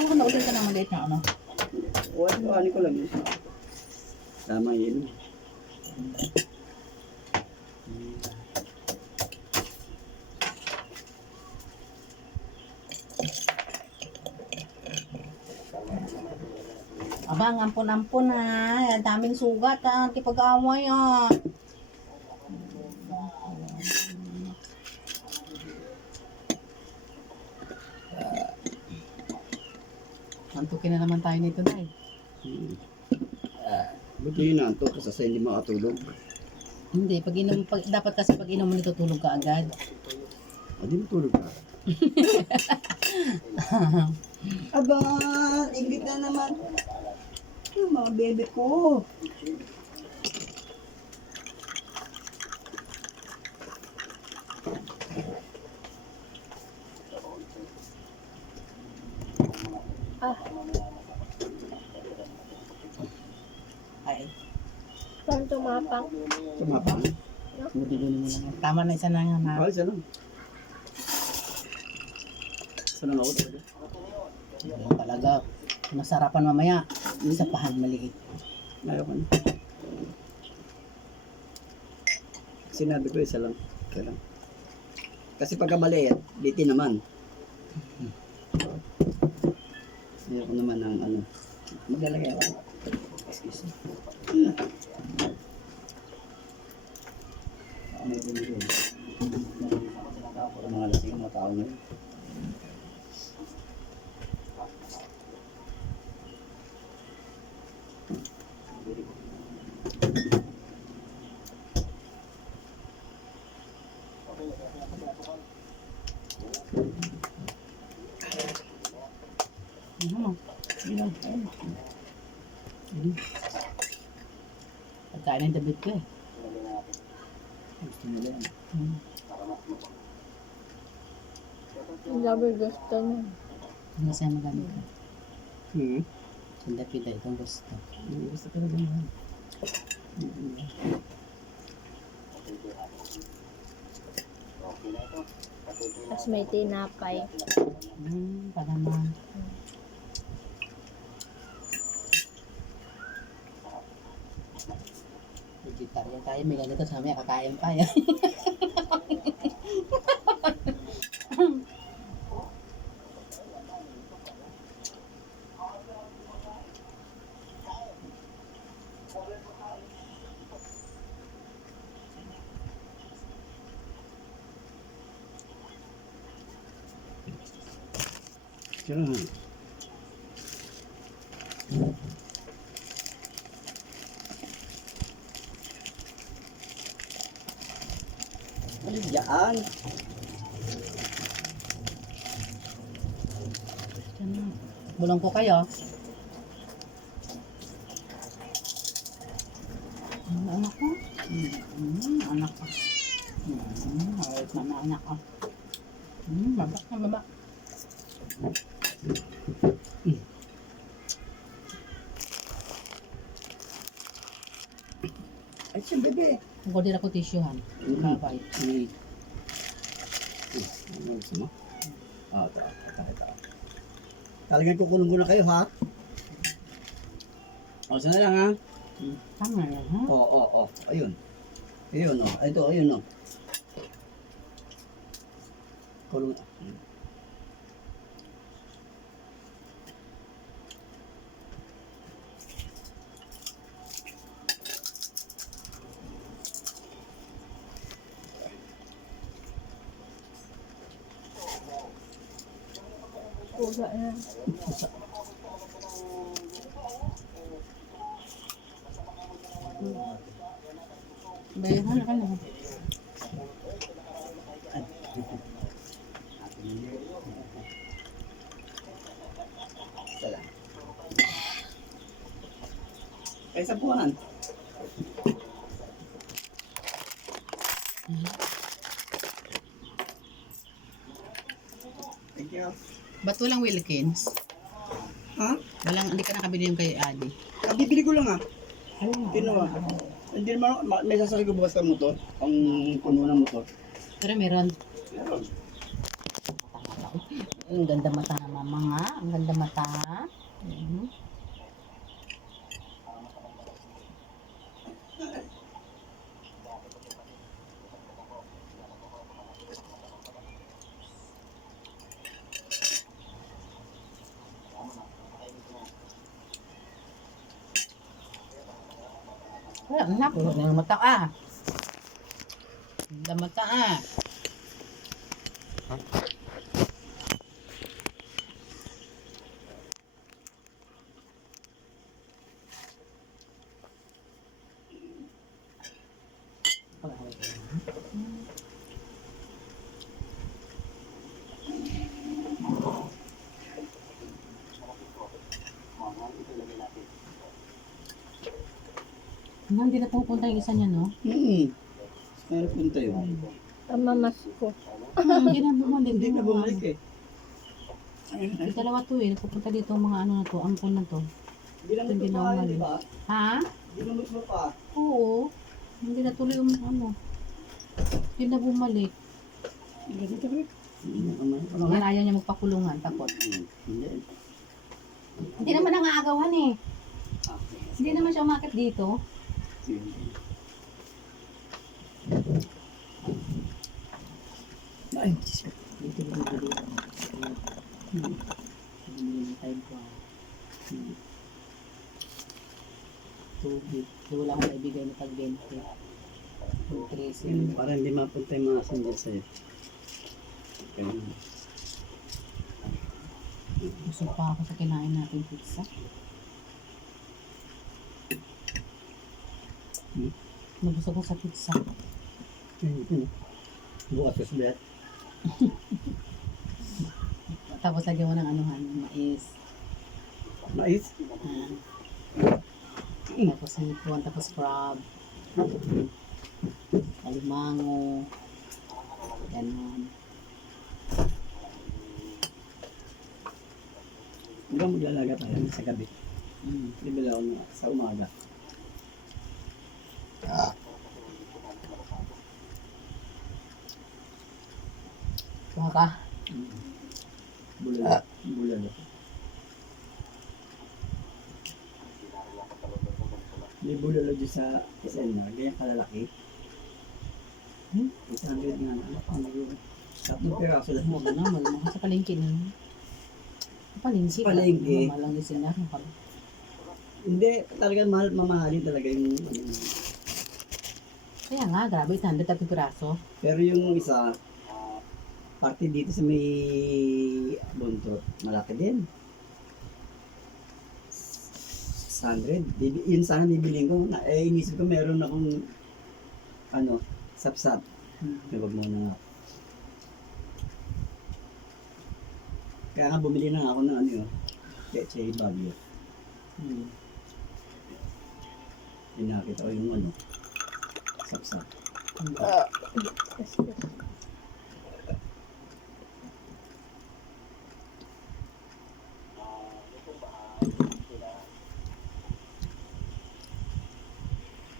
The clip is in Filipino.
Akala ko na-order ka ng maliit na ano. Ano ko lang yun. Tama yun. Abang, ampon-ampon ha. Daming sugat ha. Kipag-away ha. Antukin na naman tayo nito na eh. Buti yun na. Ito kasi hindi makatulog. Hindi, dapat kasi pag inom mo nito tulog ka agad. Hindi matulog ka. Aba, ingit na naman. Yung mga bebe ko. Ay, Saan tumapang? Tumapang. buti mo lang. Tama na isa na nga na. Ay, sana. Sana nga ako talaga. Yung talaga, masarapan mamaya. Sa pahal maliit. Ayaw ko na. Sinabi ko isa lang. Kaya lang. Kasi pagka maliit, biti naman. Ayaw ko naman ng ano. Maglalagay ako. Excuse me. Ako may binili. Para mga lasing mga tao ngayon. Pagkain ng David ko eh. Gusto nila yan. Ang sabi gusto niya. Hindi siya magamit ko. Hmm? Sa David ay itong gusto. Gusto ko na yan. Tapos may tinapay. Pa naman. Vegetarian tayo, may ganito sa amin, kakain pa yan. Kaya nga. Yan. Bulong ko kayo. Anak ko. Anak ko. Ayos na anak ko. Babak na babak. Ay, siya bebe. Ang ko din ako tisyuhan. Kabay. Ano gusto mo? Ito. Talagang kukulong ko na kayo, ha? O, sana lang, ha? Tama yan, ha? Oo. Ayun. Ayun, o. Ito, ayun, o. Kulong. Pusa na. Bayahan ka na. Isa lang. Ay, sa buwan. Thank you. Ba't walang Wilkins? Ha? Hindi ka nakabili yung kay Adi. Bibili ko lang, ha? Ayun. Kinuha. Hindi naman, may sasakay ko bukas ng motor. Ang puno ng motor. Pero meron. Meron. Ang ganda mata na mama nga. Ang ganda mata. Mhm. Ay, anak, huwag na mata ah. Ganda mata ah. Hindi na pupunta yung isa niya, no? Meron punta yun. Pamamas ko. Hindi na bumalik. Hindi na bumalik eh. Yung dalawa to eh. Nagpupunta dito ang mga ano na to. Angkol na to. Hindi na Hindi na magpapahin, umalik. di ba? Ha? Hindi na magpapa. Oo. Hindi na tuloy yung ano. Hindi na bumalik. Ganito rin. Yan, ayaw niya magpakulungan. Takot. Hindi. Hindi naman nangaagawan eh. Hindi naman siya umakit dito. Ay, Dito dito. Time ko. Tubig. Wala akong maibigay na pag-20. Yung 13. para hindi mapunta yung mga asin dyan sa'yo. Okay. Gusto pa ako sa kinain natin pizza. Nabusog ko sa pizza. Bukas ka sulit. Tapos lagyan mo ng anuhan, mais. Mais? Tapos hipon, tapos crab. Alimango. Ganon. Di ba maglalaga tayo sa gabi? Mm. Bibila ako sa umaga. Kuha ka. Bulalo. Bulalo. May bulalo dyan sa SL na. Ganyan kalalaki. 800 nga na. Ano yun? 3 piraso lang. Huwag na, malamang sa palengke na. Palengke. Palengke. Malang din sila. Hindi, talagang mahal, mamahalin talaga yung Kaya nga, grabe, 100 at piraso. pero yung isa, parte dito sa may buntot, malaki din. 600. Yun sana bibiling ko. Inisip ko meron akong sapsap. Wag mo na nga. Kaya nga bumili na nga ako ng Pechay Bagyo. Pinakita ko yung sapsap. Yes, yes.